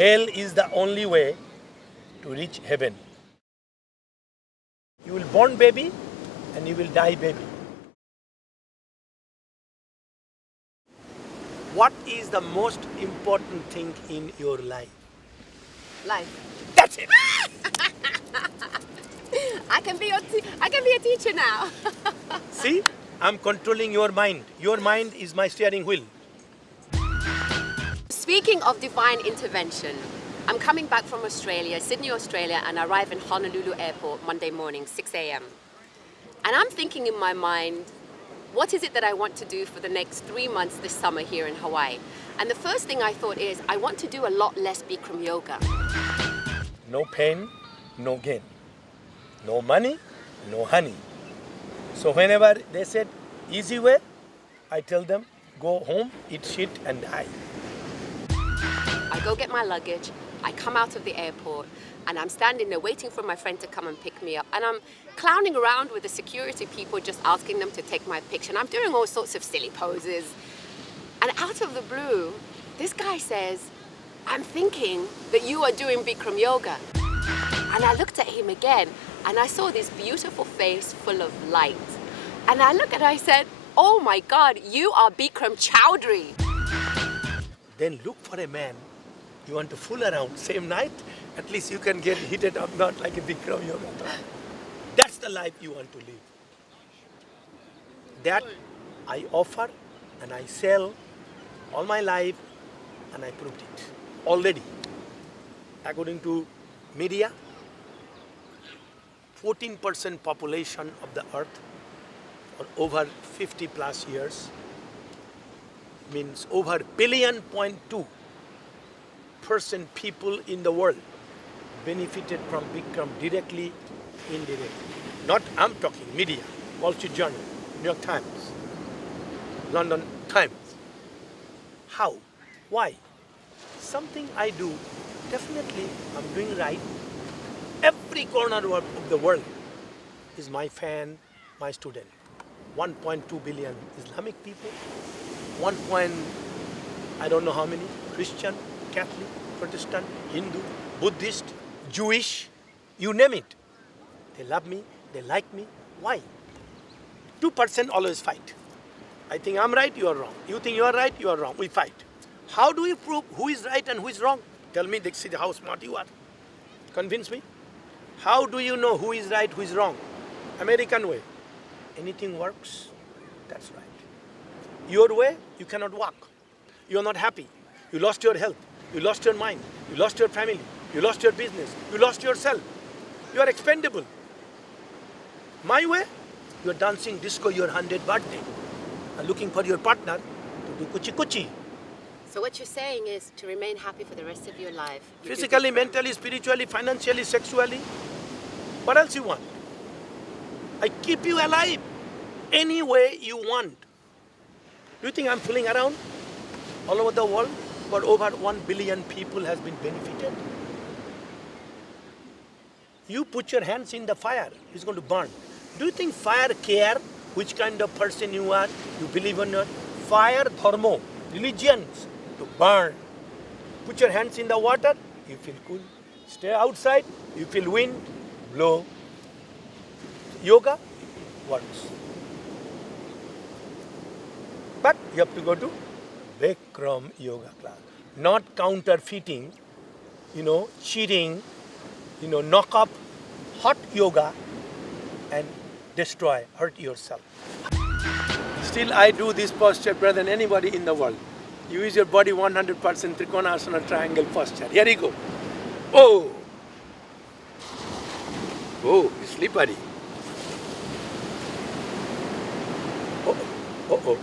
Hell is the only way to reach heaven. You will born baby and you will die baby. What is the most important thing in your life? Life. That's it. I can be a teacher now. See, I'm controlling your mind. Your mind is my steering wheel. Speaking of divine intervention, I'm coming back from Australia, Sydney, Australia, and I arrive in Honolulu Airport Monday morning, 6 a.m. And I'm thinking in my mind, what is it that I want to do for the next 3 months this summer here in Hawaii? And the first thing I thought is, I want to do a lot less Bikram yoga. No pain, no gain. No money, no honey. So whenever they said easy way, I tell them, go home, eat shit and die. I go get my luggage, I come out of the airport, and I'm standing there waiting for my friend to come and pick me up. And I'm clowning around with the security people, just asking them to take my picture. And I'm doing all sorts of silly poses. And out of the blue, this guy says, I'm thinking that you are doing Bikram yoga. And I looked at him again, and I saw this beautiful face full of light. And I looked at him, I said, oh my God, you are Bikram Choudhoury. Then look for a man you want to fool around same night, at least you can get heated up, not like a Bikram yoga. That's the life you want to live. That I offer and I sell all my life, and I proved it already. According to media, 14% population of the earth for over 50 plus years means over billion point 2% people in the world benefited from Bikram directly, indirectly. Not I'm talking media, Wall Street Journal, New York Times, London Times. How? Why? Something I do, definitely I'm doing right. Every corner of the world is my fan, my student. 1.2 billion Islamic people, I don't know how many, Christian, Catholic, Protestant, Hindu, Buddhist, Jewish, you name it. They love me, they like me. Why? 2% always fight. I think I'm right, you are wrong. You think you are right, you are wrong. We fight. How do we prove who is right and who is wrong? Tell me, Dixit, how smart you are. Convince me. How do you know who is right, who is wrong? American way. Anything works, that's right. Your way, you cannot walk. You are not happy. You lost your health. You lost your mind. You lost your family. You lost your business. You lost yourself. You are expendable. My way, you are dancing disco your 100th birthday. And looking for your partner to do kuchi kuchi. So what you're saying is to remain happy for the rest of your life. Physically, mentally, spiritually, financially, sexually. What else you want? I keep you alive any way you want. Do you think I'm fooling around? All over the world, but over 1 billion people has been benefited. You put your hands in the fire, it's going to burn. Do you think fire care which kind of person you are, you believe or not? Fire, dharma, religions, to burn. Put your hands in the water, you feel cool. Stay outside, you feel wind, blow. Yoga works. But you have to go to Bikram yoga class. Not counterfeiting, cheating, knock up hot yoga and destroy, hurt yourself. Still I do this posture better than anybody in the world. You use your body 100% Trikonasana triangle posture. Here you go. Oh, it's slippery. Oh.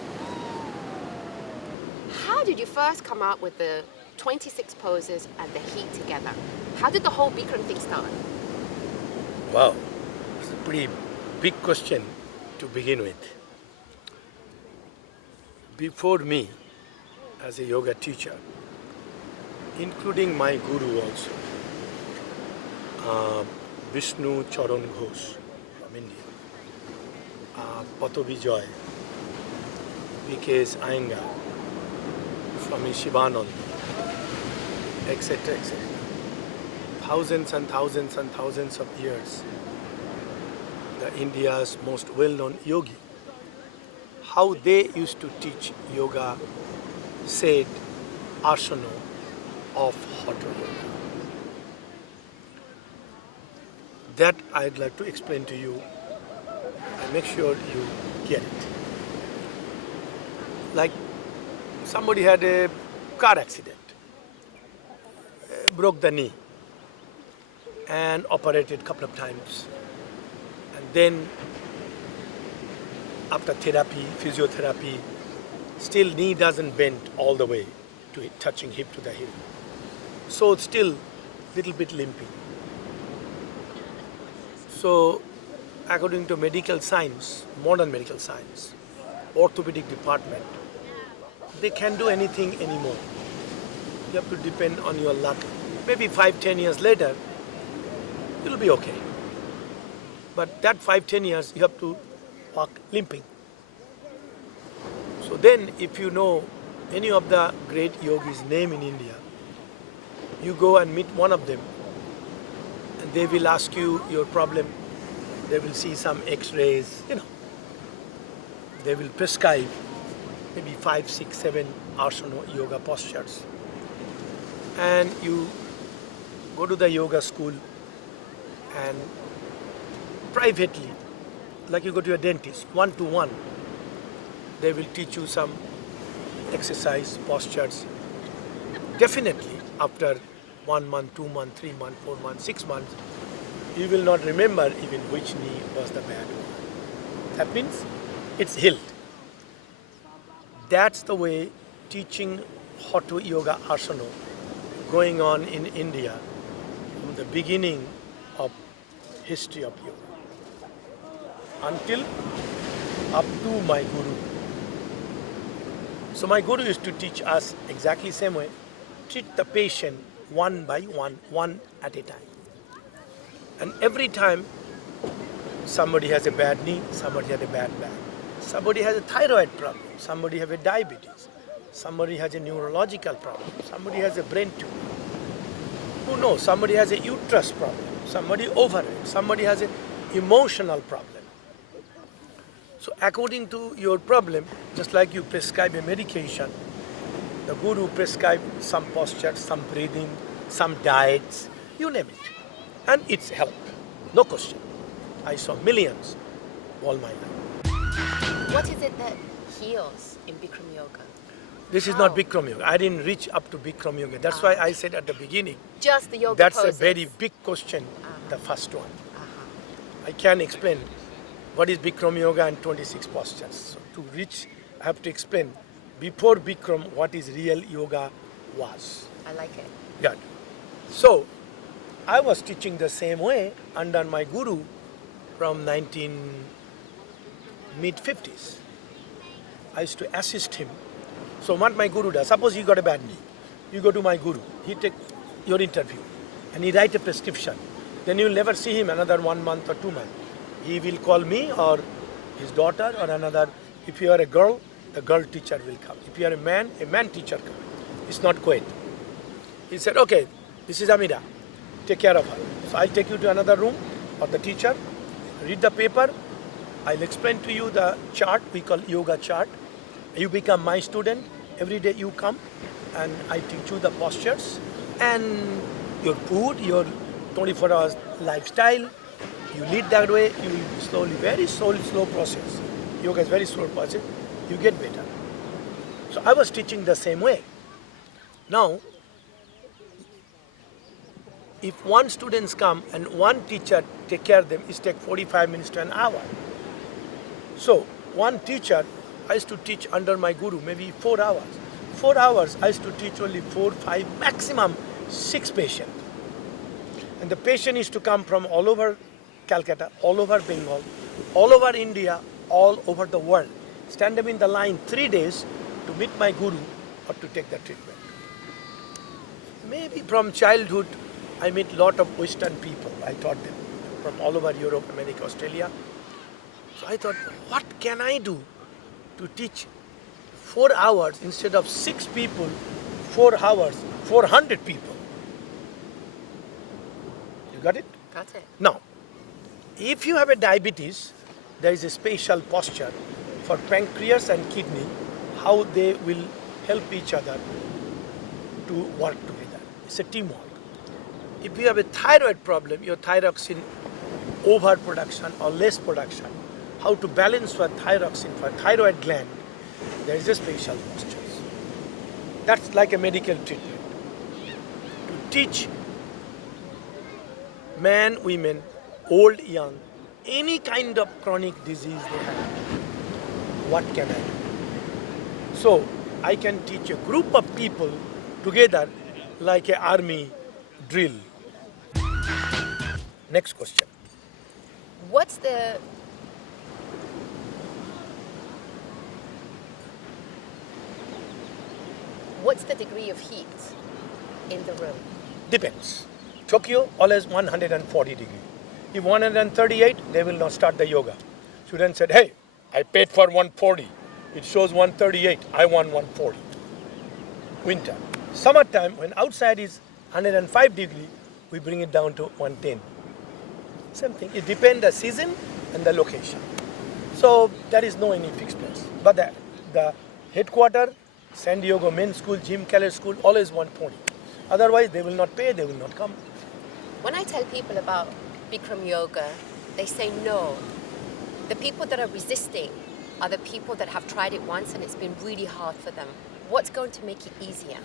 How did you first come out with the 26 poses and the heat together? How did the whole Bikram thing start? Wow, it's a pretty big question to begin with. Before me, as a yoga teacher, including my guru also, Vishnu Charan Ghosh from India, Patobi Joy, V.K.S. Iyengar from Shivananda, etc., etc. Thousands and thousands and thousands of years, the India's most well-known yogi, how they used to teach yoga, said asana of hot yoga. That I'd like to explain to you and make sure you get it. Like somebody had a car accident, broke the knee and operated a couple of times. And then after therapy, physiotherapy, still knee doesn't bend all the way to it, touching hip to the hip. So it's still little bit limping. So according to medical science, modern medical science, orthopedic department, they can't do anything anymore. You have to depend on your luck. Maybe 5-10 years later, you'll be okay. But that 5-10 years, you have to walk limping. So then, if you know any of the great yogis' name in India, you go and meet one of them, and they will ask you your problem. They will see some X-rays, They will prescribe maybe 5, 6, 7 asana yoga postures. And you go to the yoga school and privately, like you go to a dentist, one-to-one, they will teach you some exercise, postures. Definitely, after 1 month, 2 months, 3 months, 4 months, 6 months, you will not remember even which knee was the bad one. That means it's healed. That's the way teaching hot yoga asana going on in India from the beginning of history of yoga until up to my guru. So my guru used to teach us exactly same way. Treat the patient one by one, one at a time. And every time somebody has a bad knee, somebody has a bad back, somebody has a thyroid problem, somebody has a diabetes, somebody has a neurological problem, somebody has a brain tumor. Who knows? Somebody has a uterus problem, somebody overweight, somebody has an emotional problem. So according to your problem, just like you prescribe a medication, the guru prescribes some posture, some breathing, some diets, you name it. And it's help, no question. I saw millions all my life. What is it that heals in Bikram Yoga? This is not Bikram Yoga. I didn't reach up to Bikram Yoga. That's why I said at the beginning, just the yoga that's poses. a very big question, the first one. I can explain what is Bikram Yoga and 26 postures. So to reach, I have to explain before Bikram what is real yoga was. I like it. Good. So I was teaching the same way under my guru from mid-50s. I used to assist him. So what my guru does, suppose you got a bad knee, you go to my guru, he take your interview and he write a prescription. Then you'll never see him another 1 month or 2 months. He will call me or his daughter or another. If you are a girl, the girl teacher will come. If you are a man teacher come. It's not co-ed. He said, okay, this is Amira, take care of her. So I'll take you to another room of the teacher, read the paper, I'll explain to you the chart, we call yoga chart. You become my student, every day you come and I teach you the postures and your food, your 24 hours lifestyle. You lead that way, you will be slowly, very slow process. Yoga is very slow process, you get better. So I was teaching the same way. Now, if one students come and one teacher take care of them, it takes 45 minutes to an hour. So one teacher, I used to teach under my guru maybe 4 hours. 4 hours, I used to teach only 4, 5, maximum 6 patients. And the patient used to come from all over Calcutta, all over Bengal, all over India, all over the world. Stand them in the line 3 days to meet my guru or to take the treatment. Maybe from childhood, I meet a lot of Western people. I taught them from all over Europe, America, Australia. So I thought, what can I do to teach 4 hours instead of 6 people, 4 hours, 400 people? Got it? Got it. Now, if you have a diabetes, there is a special posture for pancreas and kidney, how they will help each other to work together. It's a teamwork. If you have a thyroid problem, your thyroxine overproduction or less production, how to balance for thyroxine for thyroid gland, there is a special posture. That's like a medical treatment. To teach men, women, old, young, any kind of chronic disease they have, what can I do? So I can teach a group of people together like an army drill. Next question. What's the degree of heat in the room? Depends. Tokyo, always 140 degree. If 138, they will not start the yoga. Student said, hey, I paid for 140. It shows 138. I want 140. Winter. Summertime, when outside is 105 degree, we bring it down to 110. Same thing. It depends the season and the location. So there is no any fixed place. But the headquarter, San Diego Men's School, Jim Keller School, always 140. Otherwise, they will not pay, they will not come. When I tell people about Bikram Yoga, they say no. The people that are resisting are the people that have tried it once and it's been really hard for them. What's going to make it easier?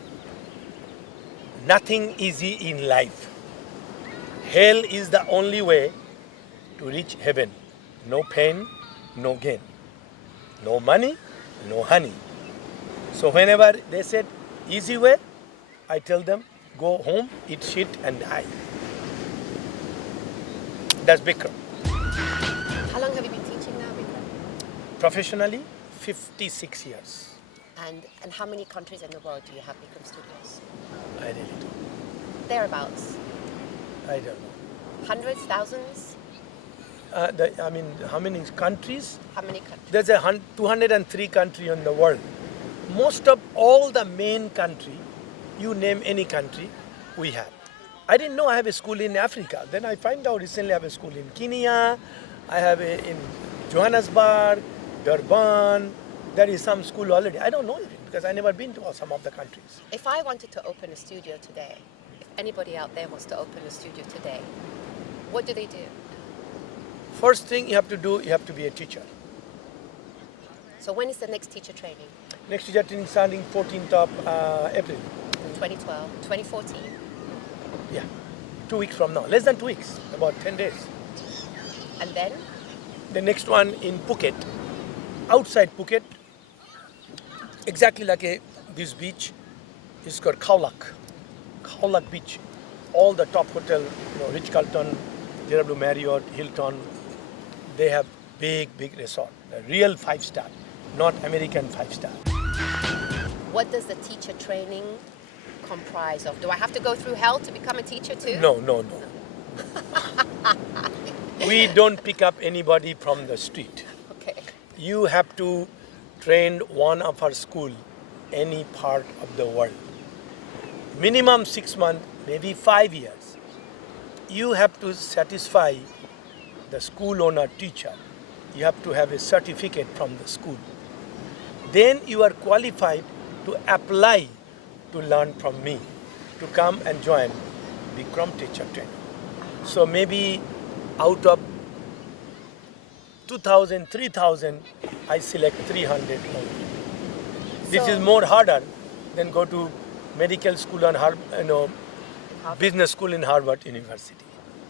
Nothing easy in life. Hell is the only way to reach heaven. No pain, no gain. No money, no honey. So whenever they said easy way, I tell them go home, eat shit and die. That's Bikram. How long have you been teaching now, Bikram? Professionally, 56 years. And how many countries in the world do you have Bikram studios? I really don't. Thereabouts? I don't know. Hundreds, thousands? How many countries? How many countries? There's 203 countries in the world. Most of all the main country, you name any country, we have. I didn't know I have a school in Africa. Then I find out recently I have a school in Kenya, I have in Johannesburg, Durban. There is some school already. I don't know it because I never been to some of the countries. If I wanted to open a studio today, if anybody out there wants to open a studio today, what do they do? First thing you have to do, you have to be a teacher. So when is the next teacher training? Next teacher training starting 14th of April. 2012, 2014? Yeah, 2 weeks from now. Less than 2 weeks, about 10 days. And then? The next one in Phuket, outside Phuket, exactly like this beach is called Khao Lak Beach. All the top hotel, Ritz-Carlton, JW Marriott, Hilton, they have big resort, a real 5-star, not American 5-star. What does the teacher training comprise of? Do I have to go through hell to become a teacher too? No. We don't pick up anybody from the street. Okay. You have to train one of our school, any part of the world. Minimum 6 months, maybe 5 years. You have to satisfy the school owner teacher. You have to have a certificate from the school. Then you are qualified to apply to learn from me, to come and join Bikram teacher training. So maybe out of 2,000, 3,000, I select 300 only. This is more harder than go to medical school and business school in Harvard University.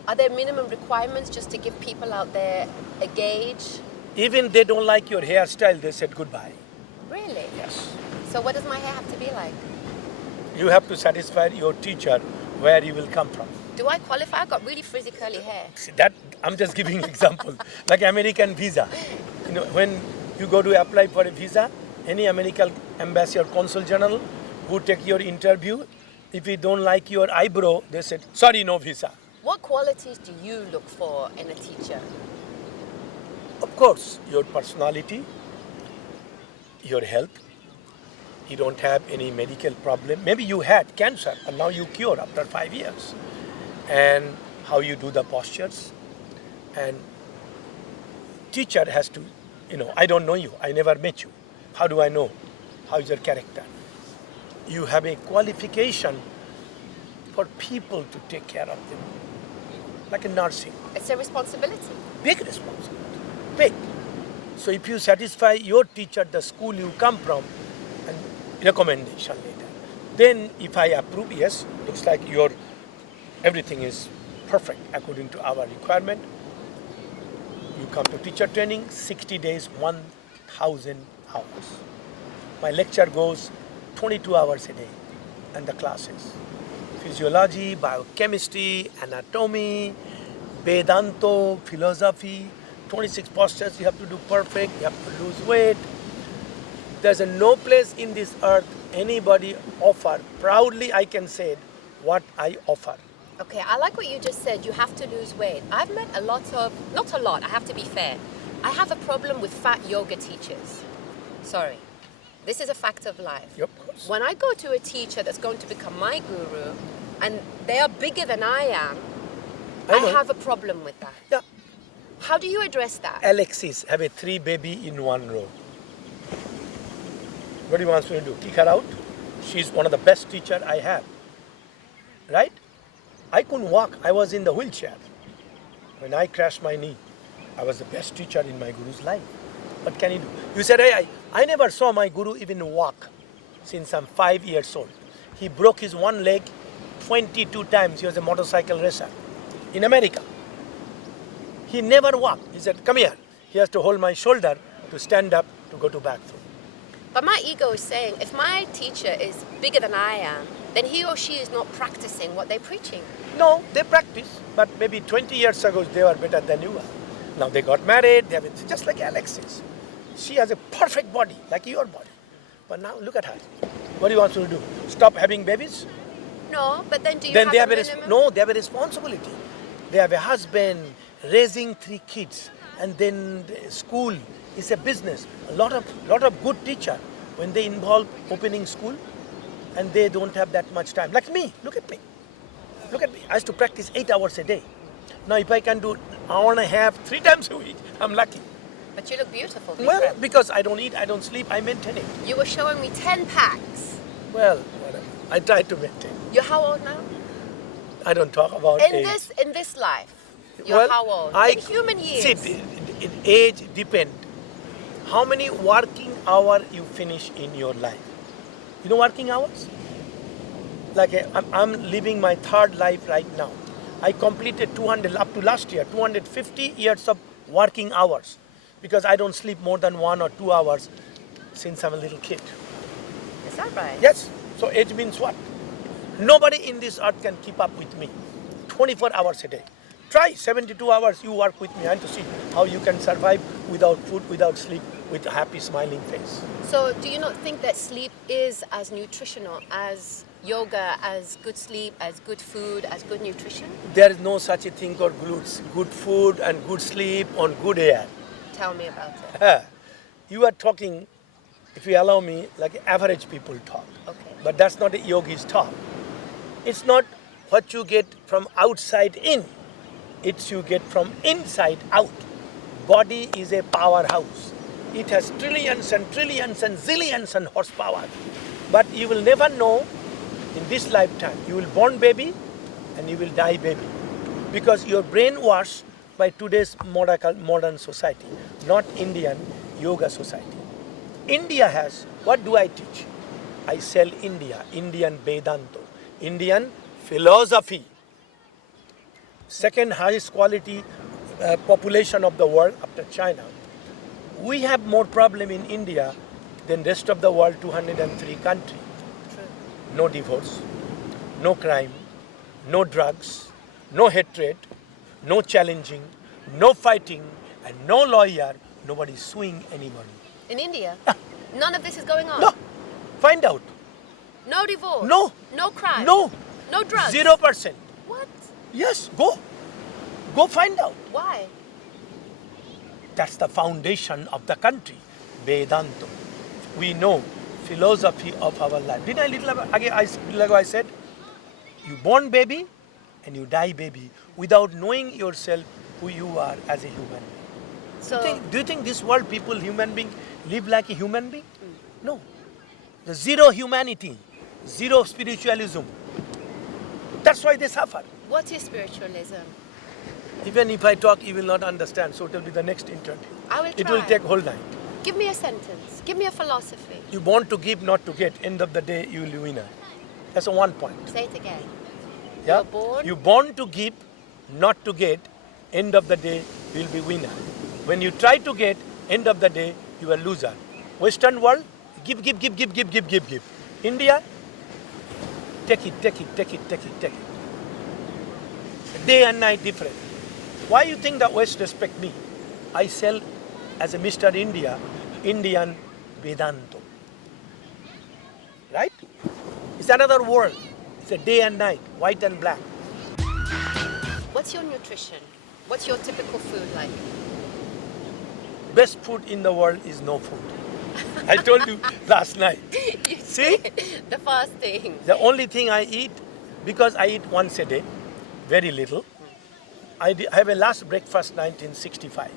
Are there minimum requirements just to give people out there a gauge? Even they don't like your hairstyle, they said goodbye. Really? Yes. So what does my hair have to be like? You have to satisfy your teacher where you will come from. Do I qualify? I've got really frizzy curly hair. See, that I'm just giving example. Like American visa. When you go to apply for a visa, any American embassy or consul general who take your interview, if he don't like your eyebrow, they said, sorry, no visa. What qualities do you look for in a teacher? Of course, your personality, your health. You don't have any medical problem. Maybe you had cancer and now you cure after 5 years. And how you do the postures. And teacher has to, I don't know you, I never met you. How do I know? How is your character? You have a qualification for people to take care of them, like in nursing. It's a responsibility. Big responsibility, big. So if you satisfy your teacher, the school you come from, and recommendation later, then if I approve, yes, looks like everything is perfect according to our requirement. You come to teacher training, 60 days, 1,000 hours. My lecture goes 22 hours a day, and the classes. Physiology, biochemistry, anatomy, Vedanta, philosophy, 26 postures you have to do perfect, you have to lose weight. There's no place in this earth anybody offer, proudly I can say it, what I offer. Okay, I like what you just said. You have to lose weight. I've met not a lot, I have to be fair. I have a problem with fat yoga teachers. Sorry. This is a fact of life. Yep, of course. When I go to a teacher that's going to become my guru, and they are bigger than I am, I have a problem with that. Yeah. How do you address that? Alexis have a 3 baby in one row. What do you want me to do? Kick her out? She's one of the best teacher I have. Right? I couldn't walk. I was in the wheelchair. When I crashed my knee, I was the best teacher in my guru's life. What can you do? You said, hey, I never saw my guru even walk since I'm 5 years old. He broke his one leg 22 times. He was a motorcycle racer in America. He never walked. He said, come here. He has to hold my shoulder to stand up to go to bathroom. But my ego is saying, if my teacher is bigger than I am, then he or she is not practicing what they're preaching. No, they practice, but maybe 20 years ago they were better than you are. Now they got married, they have it, just like Alexis. She has a perfect body, like your body. But now look at her. What do you want her to do? Stop having babies? No, but then do you Then have they a have minimum? No, they have a responsibility. They have a husband, raising 3 kids, and then the school is a business. A lot of good teacher, when they involve opening school, and they don't have that much time. Like me, look at me. Look at me. I used to practice 8 hours a day. Now if I can do an hour and a half, 3 times a week, I'm lucky. But you look beautiful, Bikram. Well, because I don't eat, I don't sleep, I maintain it. You were showing me 10 packs. Well, whatever. I try to maintain. You're how old now? I don't talk about In age. this life, you're how old? In human years. See, in age depend. How many working hours you finish in your life? You know working hours? Like I'm living my 3rd life right now. I completed 200, up to last year, 250 years of working hours because I don't sleep more than 1 or 2 hours since I'm a little kid. Is that right? Yes. So age means what? Nobody in this earth can keep up with me 24 hours a day. Try 72 hours, you work with me and to see how you can survive without food, without sleep, with a happy smiling face. So do you not think that sleep is as nutritional as yoga, as good sleep, as good food, as good nutrition? There is no such a thing called good food and good sleep on good air. Tell me about it. You are talking, if you allow me, like average people talk. Okay. But that's not a yogi's talk. It's not what you get from outside in. It's you get from inside out. Body is a powerhouse. It has trillions and trillions and zillions and horsepower. But you will never know in this lifetime. You will born baby and you will die baby. Because you're brainwashed by today's modern society, not Indian yoga society. India has, what do I teach? I sell India, Indian Vedanta, Indian philosophy. Second highest quality population of the world after China. We have more problem in India than rest of the world, 203 countries. No divorce, no crime, no drugs, no hatred, no challenging, no fighting, and no lawyer, nobody suing anybody. In India? None of this is going on? No. Find out. No divorce? No. No crime? No. No drugs? 0%. What? Yes, go. Go find out. Why? That's the foundation of the country, Vedanta. We know philosophy of our life. Didn't I little ago I said, you born baby and you die baby without knowing yourself who you are as a human being. So, Do you think this world people, human being, live like a human being? No. The zero humanity, zero spiritualism. That's why they suffer. what is spiritualism? Even if I talk, you will not understand. So it will be the next interview. I will It will try. take whole night. Give me a sentence. Give me a philosophy. You want to give, not to get. End of the day, you will be winner. That's a one point. Say it again. Yeah? You're born- You born to give, not to get. End of the day, you will be winner. When you try to get, end of the day, you are loser. Western world, give. India, take it. Day and night different. Why you think the West respect me? I sell as a Mr. India, Indian Vedanta. Right? It's another world. It's a day and night, white and black. What's your nutrition? What's your typical food like? Best food in the world is no food. I told you last night. See? The fasting. The only thing I eat, because I eat once a day, very little. I have a last breakfast 1965,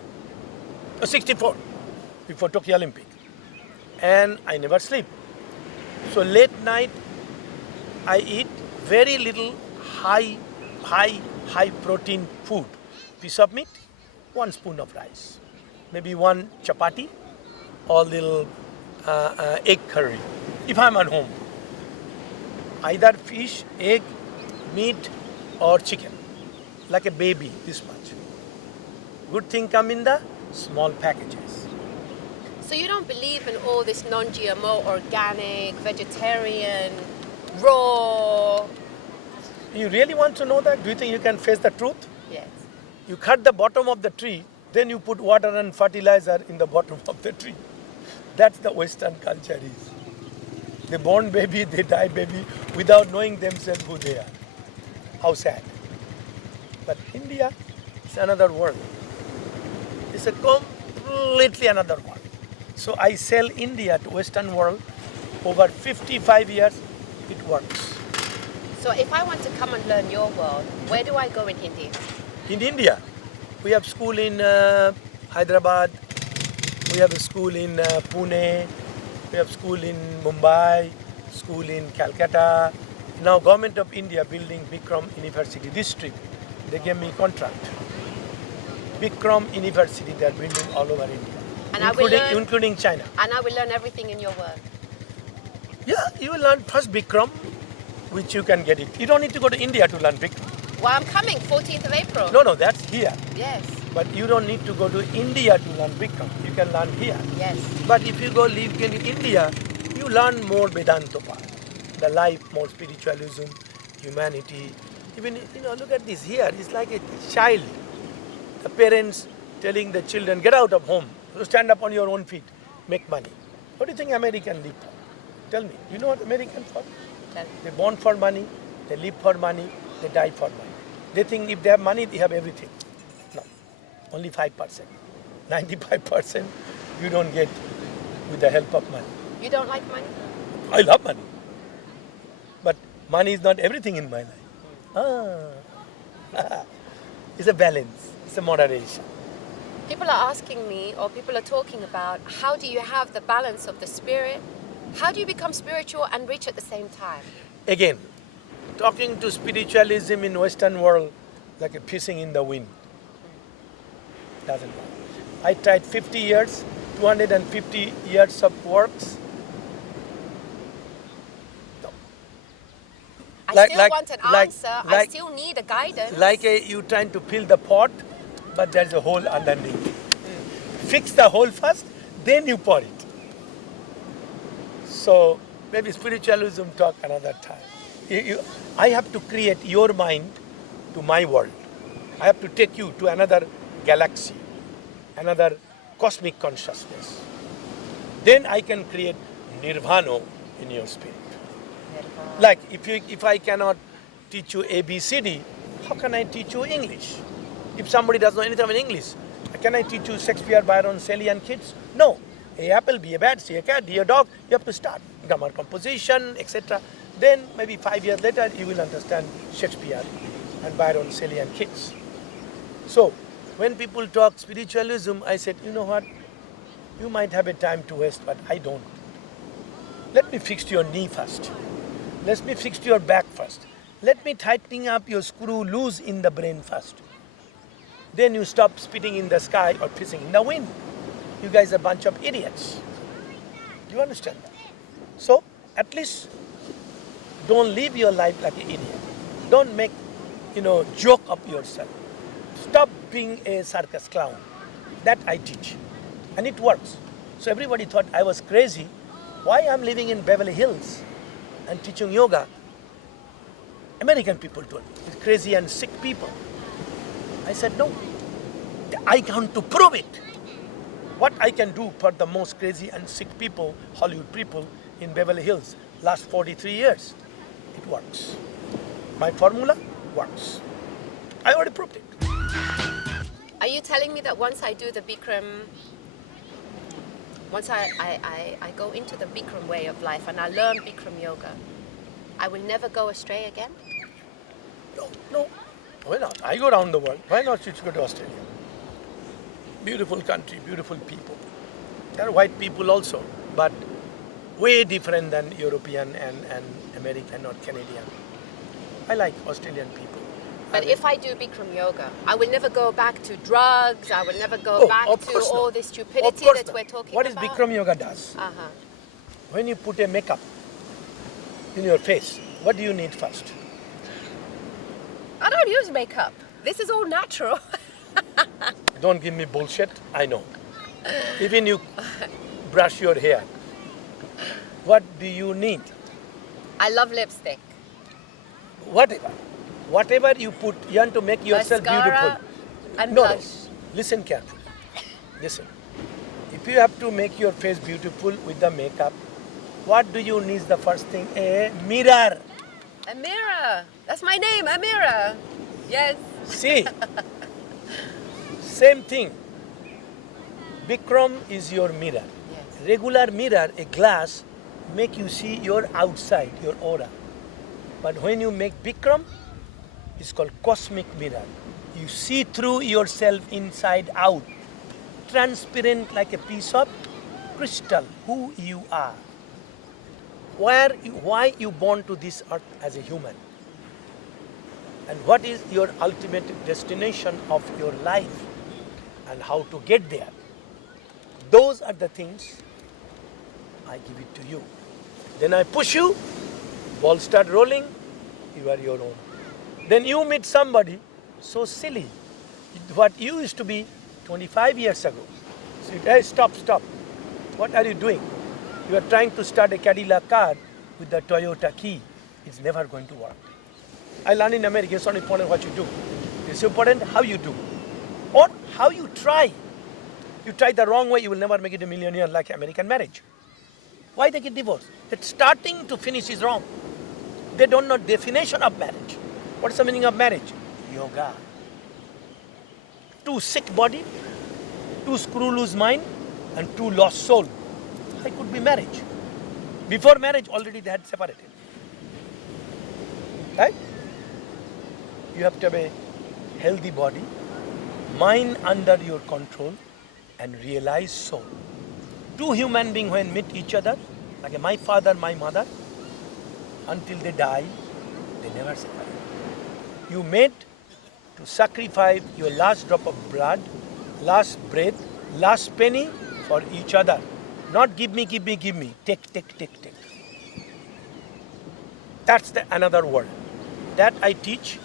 64, before Tokyo Olympic. And I never sleep. So late night, I eat very little high protein food. Piece of meat, 1 spoon of rice, maybe 1 chapati, or little egg curry. If I'm at home, either fish, egg, meat, or chicken, like a baby, this much. Good thing come in the small packages. So you don't believe in all this non-GMO, organic, vegetarian, raw? You really want to know that? Do you think you can face the truth? Yes. You cut the bottom of the tree, then you put water and fertilizer in the bottom of the tree. That's the Western culture is. They born baby, they die baby, without knowing themselves who they are. How sad. But India is another world. It's a completely another world. So I sell India to Western world. Over 55 years, it works. So if I want to come and learn your world, where do I go in India? In India, we have school in Hyderabad, we have a school in Pune, we have school in Mumbai, school in Calcutta. Now Government of India building Bikram University district. They gave me contract. Bikram University they are building all over India, And including China. And I will learn everything in your world. Yeah, you will learn first Bikram, which you can get it. You don't need to go to India to learn Bikram. Well, I'm coming, 14th of April. No, that's here. Yes, But you don't need to go to India to learn Bikram. You can learn here. yes. But if you go live in India, you learn more Vedanta part. The life, more spiritualism, humanity. Even, look at this here. It's like a child. The parents telling the children, get out of home. Stand up on your own feet. Make money. What do you think Americans live for? Tell me. You know what Americans for? They born for money. They live for money. They die for money. They think if they have money, they have everything. No. Only 5%. 95% you don't get with the help of money. You don't like money? I love money. But money is not everything in my life. It's a balance. It's a moderation. People are asking me, or people are talking about, how do you have the balance of the spirit? How do you become spiritual and rich at the same time? Again, talking to spiritualism in Western world like a pissing in the wind. Doesn't work. I tried 50 years, 250 years of works. No. I still want an answer. I still need a guidance. Like you trying to fill the pot, but there's a hole underneath. Fix the hole first, then you pour it. So maybe spiritualism talk another time. I have to create your mind to my world. I have to take you to another galaxy, another cosmic consciousness. Then I can create nirvana in your spirit. Like if I cannot teach you ABCD, how can I teach you English? If somebody doesn't know anything about English, can I teach you Shakespeare, Byron, Shelley and kids? No. A apple, be a bat, see a cat, be a dog. You have to start grammar, composition, etc. Then maybe 5 years later you will understand Shakespeare and Byron Shelley and kids. So, when people talk spiritualism, I said, you know what? You might have a time to waste, but I don't. Let me fix your knee first. Let me fix your back first. Let me tighten up your screw loose in the brain first. Then you stop spitting in the sky or pissing in the wind. You guys are a bunch of idiots. Do you understand that? So, at least don't live your life like an idiot. Don't make, joke of yourself. Stop being a circus clown. That I teach. And it works. So everybody thought I was crazy. Why I'm living in Beverly Hills and teaching yoga? American people told me, it's crazy and sick people. I said, no. I want to prove it. What I can do for the most crazy and sick people, Hollywood people in Beverly Hills, last 43 years, it works. My formula works. I already proved it. Are you telling me that once I do the Bikram, once I go into the Bikram way of life and I learn Bikram yoga, I will never go astray again? No. Why not? I go around the world. Why not should you go to Australia? Beautiful country, beautiful people. There are white people also, but way different than European and American or Canadian. I like Australian people. But if I do Bikram yoga, I will never go back to drugs. I will never go back to all this stupidity that we're talking what about. What is Bikram yoga does? When you put a makeup in your face, what do you need first? I don't use makeup. This is all natural. Don't give me bullshit. I know. Even you brush your hair. What do you need? I love lipstick. Whatever you put, you want to make yourself Mascara beautiful. and No. blush. Listen carefully. Listen. If you have to make your face beautiful with the makeup, what do you need the first thing? A mirror. Amira. That's my name, Amira. Yes. See? Same thing. Bikram is your mirror. Yes. Regular mirror, a glass, make you see your outside, your aura. But when you make Bikram, it's called cosmic mirror. You see through yourself inside out. Transparent like a piece of crystal, who you are. Why you born to this earth as a human. And what is your ultimate destination of your life and how to get there. Those are the things I give it to you. Then I push you, ball start rolling, you are your own. Then you meet somebody so silly. What you used to be 25 years ago. So, hey, stop. What are you doing? You are trying to start a Cadillac car with the Toyota key. It's never going to work. I learned in America, it's not important what you do. It's important how you do. Or how you try. You try the wrong way, you will never make it a millionaire like American marriage. Why they get divorced? That starting to finish is wrong. They don't know definition of marriage. What is the meaning of marriage? Yoga. Two sick body, two screw loose mind, and two lost soul. How could be marriage? Before marriage, already they had separated. Right? You have to have a healthy body, mind under your control, and realize soul. Two human beings when meet each other, like my father, my mother, until they die, they never separate. You made to sacrifice your last drop of blood, last breath, last penny for each other. Not give me. Take. That's another world. That I teach.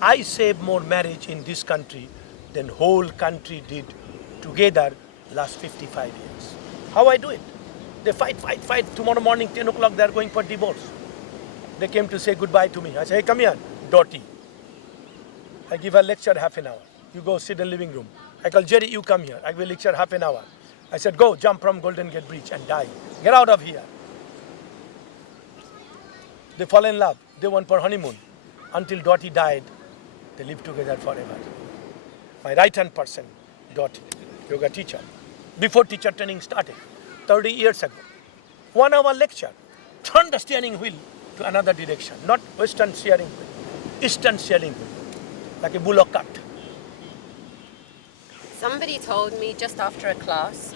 I save more marriage in this country than whole country did together last 55 years. How I do it? They fight. Tomorrow morning, 10 o'clock, they are going for divorce. They came to say goodbye to me. I say, hey, come here, Dottie. I give a lecture half an hour. You go sit in the living room. I call Jerry, you come here. I will lecture half an hour. I said, go, jump from Golden Gate Bridge and die. Get out of here. They fall in love. They went for honeymoon. Until Dottie died, they lived together forever. My right-hand person, Dottie, yoga teacher. Before teacher training started, 30 years ago. 1 hour lecture. Turn the steering wheel to another direction, not Western steering wheel. Eastern steering wheel, like a bullock cart. Somebody told me just after a class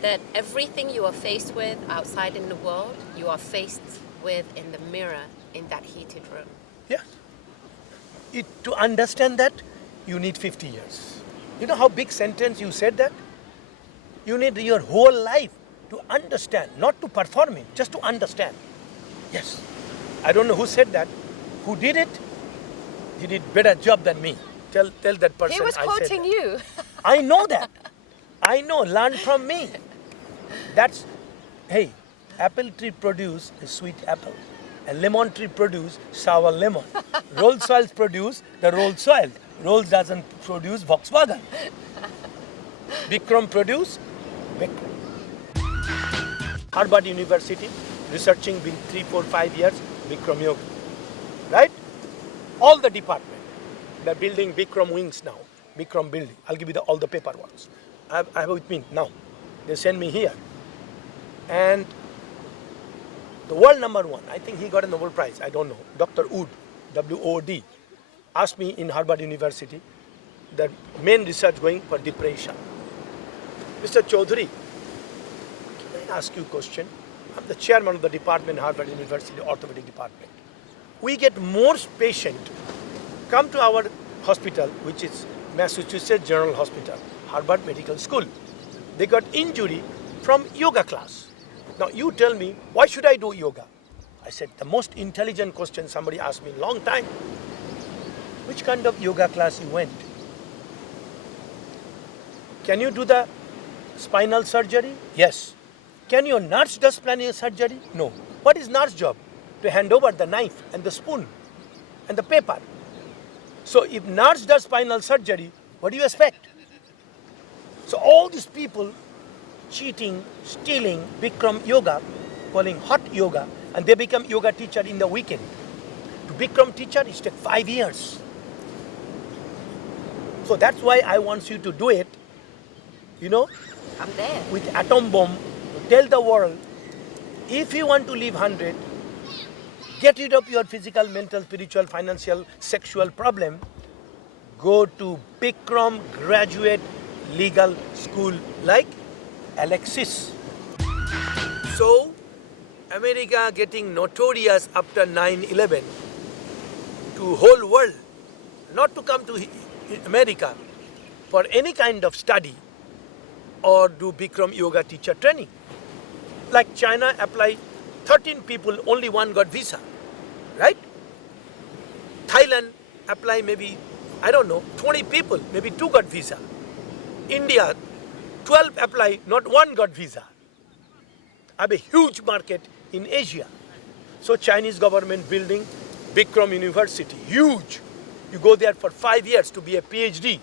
that everything you are faced with outside in the world, you are faced with in the mirror in that heated room. Yeah. To understand that, you need 50 years. You know how big sentence you said that? You need your whole life to understand, not to perform it, just to understand. Yes. I don't know who said that. Who did it? He did better job than me. Tell that person He was I said quoting that. you. I know that. I know. Learn from me. That's, hey, apple tree produce a sweet apple. And lemon tree produce sour lemon. Roll soils produce the roll soil. Rolls doesn't produce Volkswagen. Bikram produce Bikram. Harvard University, researching been 3, 4, 5 years, Bikram Yoga. Right? All the department. They're building Bikram wings now. Bikram building. I'll give you all the paperwork. I have it with me now. They send me here. And the world number one, I think he got a Nobel Prize, I don't know, Dr. Wood, W-O-D, asked me in Harvard University, the main research going for depression. Mr. Choudhoury, can I ask you a question? I'm the chairman of the department, Harvard University, orthopedic department. We get more patients come to our hospital, which is Massachusetts General Hospital, Harvard Medical School. They got injury from yoga class. Now you tell me, why should I do yoga? I said, the most intelligent question somebody asked me in a long time. Which kind of yoga class you went? Can you do the spinal surgery? Yes. Can your nurse do spinal surgery? No. What is nurse job? To hand over the knife and the spoon and the paper. So if nurse does spinal surgery, what do you expect? So all these people cheating, stealing Bikram yoga, calling hot yoga, and they become yoga teacher in the weekend. To Bikram teacher, it takes 5 years. So that's why I want you to do it, you know, I'm there. with atom bomb, to tell the world, if you want to live 100, get rid of your physical, mental, spiritual, financial, sexual problem, go to Bikram graduate legal school like Alexis. So, America getting notorious after 9/11 to whole world, not to come to America for any kind of study or do Bikram yoga teacher training. Like China apply 13 people, only one got visa, right? Thailand apply maybe, I don't know, 20 people, maybe 2 got visa. India, 12 apply, not 1 got visa. Have a huge market in Asia. So Chinese government building Bikram University, huge. You go there for 5 years to be a PhD.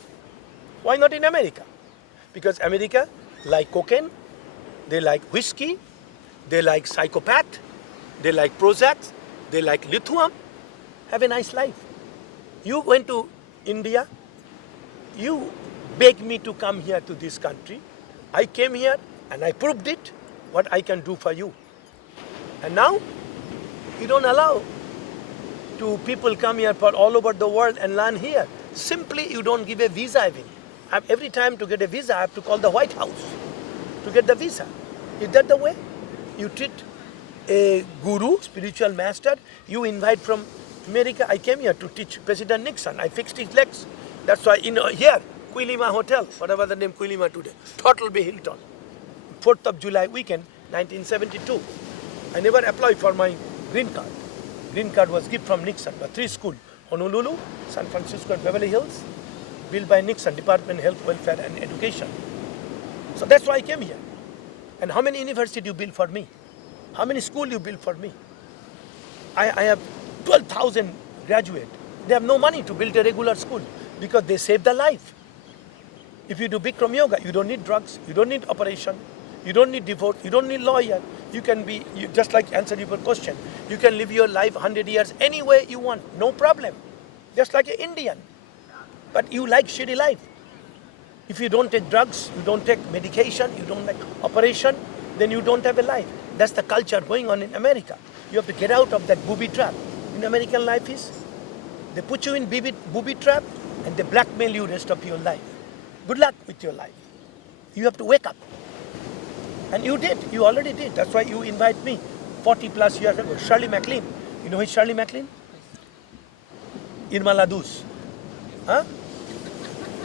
Why not in America? Because America like cocaine, they like whiskey, they like psychopath, they like Prozac, they like lithium. Have a nice life. You went to India, you begged me to come here to this country. I came here and I proved it, what I can do for you. And now, you don't allow to people come here for all over the world and learn here. Simply, you don't give a visa even. Every time to get a visa, I have to call the White House to get the visa. Is that the way? You treat a guru, spiritual master, you invite from America. I came here to teach President Nixon. I fixed his legs. That's why here, Quilima Hotel, whatever the name Quilima today, Turtleby Hilton, 4th of July weekend, 1972. I never applied for my green card. Green card was gift from Nixon, but 3 schools, Honolulu, San Francisco, and Beverly Hills, built by Nixon, Department of Health, Welfare, and Education. So that's why I came here. And how many universities you built for me? How many schools you built for me? I have 12,000 graduates. They have no money to build a regular school because they save their life. If you do Bikram yoga, you don't need drugs, you don't need operation, you don't need divorce, you don't need lawyer. You can be, just like answer your question, you can live your life 100 years any way you want, no problem. Just like an Indian. But you like shitty life. If you don't take drugs, you don't take medication, you don't like operation, then you don't have a life. That's the culture going on in America. You have to get out of that booby trap. In American life is They put you in booby trap and they blackmail you rest of your life. Good luck with your life. You have to wake up. And you did. You already did. That's why you invite me 40 plus years ago. Shirley MacLaine. You know who is Shirley MacLaine? Irma Ladus. Huh?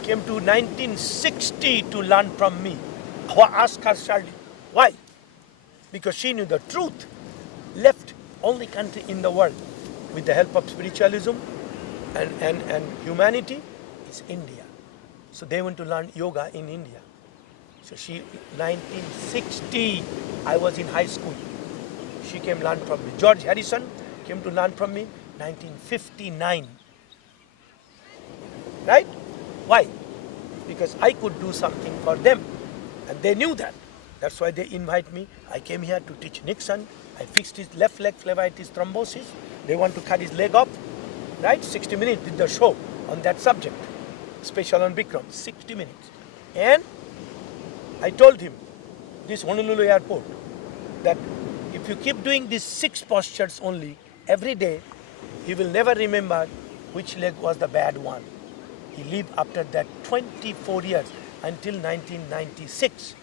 Came to 1960 to learn from me. Ask her Shirley. Why? Because she knew the truth. Left only country in the world with the help of spiritualism and humanity is India. So they went to learn yoga in India. So 1960, I was in high school. She came learn from me. George Harrison came to learn from me 1959. Right? Why? Because I could do something for them. And they knew that. That's why they invite me. I came here to teach Nixon. I fixed his left leg phlebitis thrombosis. They want to cut his leg off. Right? 60 minutes did the show on that subject. Special on Bikram. 60 minutes. And I told him, this Honolulu airport, that if you keep doing these 6 postures only every day, he will never remember which leg was the bad one. He lived after that 24 years until 1996.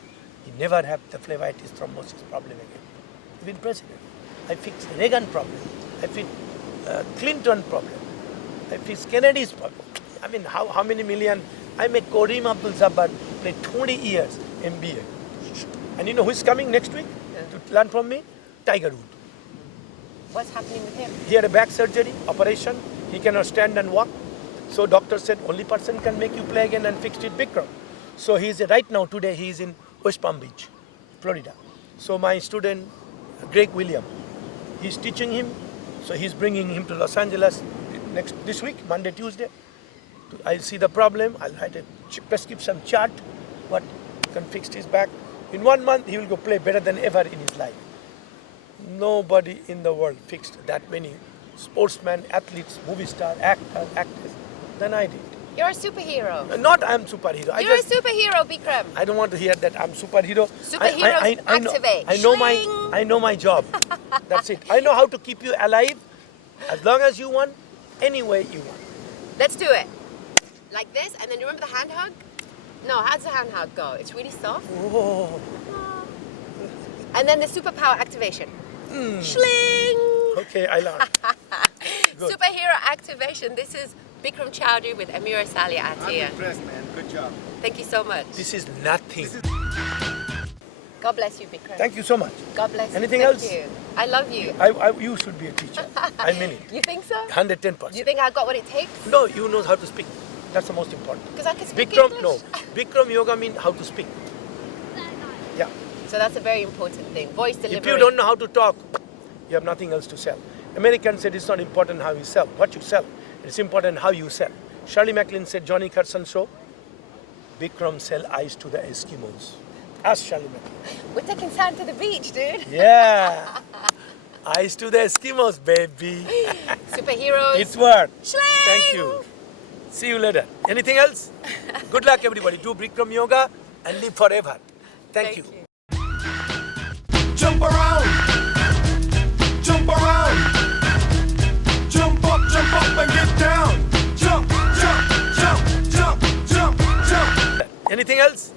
He never had the phlebitis thrombosis problem again. He's been president. I fixed Reagan problem. I fixed Clinton problem. I fixed Kennedy's problem. I mean, how many million? I made Kareem Abdul-Jabbar play 20 years MBA. And you know who's coming next week to learn from me? Tiger Woods. What's happening with him? He had a back surgery, operation. He cannot stand and walk. So doctor said, only person can make you play again and fixed it, Bikram. So he's right now, today, he is in West Palm Beach, Florida. So my student, Greg William, he's teaching him. So he's bringing him to Los Angeles this week, Monday, Tuesday. I'll see the problem. I'll write a prescription chart, what can fix his back. In 1 month, he will go play better than ever in his life. Nobody in the world fixed that many sportsmen, athletes, movie star, actors than I did. You're a superhero. Not I'm superhero. You're a superhero, Bikram. I don't want to hear that I'm superhero. Superheroes activate. I know my job. That's it. I know how to keep you alive as long as you want, any way you want. Let's do it. Like this, and then you remember the hand hug? No, how does the hand hug go? It's really soft. Oh. And then the superpower activation. Schling! Okay, I learned. Good. Superhero activation. This is Bikram Choudhoury with Amira I'm Atia. impressed, man. Good job. Thank you so much. This is nothing. God bless you, Bikram. Thank you so much. God bless Anything you. else? Thank you. I love you. You should be a teacher. I mean it. You think so? 110%. Do you think I got what it takes? No, you know how to speak. That's the most important. Because I can speak Bikram, English. no. Bikram yoga means how to speak. Yeah. So that's a very important thing. Voice delivery. If you don't know how to talk, you have nothing else to sell. Americans said it's not important how you sell, what you sell. It's important how you sell. Shirley MacLaine said, Johnny Carson show, Bikram sell ice to the Eskimos. Ask Shirley MacLaine. We're taking sand to the beach, dude. Yeah. Ice to the Eskimos, baby. Superheroes. It's work. Schling! Thank you. See you later. Anything else? Good luck, everybody. Do Bikram yoga and live forever. Thank you. Jump around. Jump around. Jump up and get down. Jump, jump, jump, jump, jump, jump. Anything else?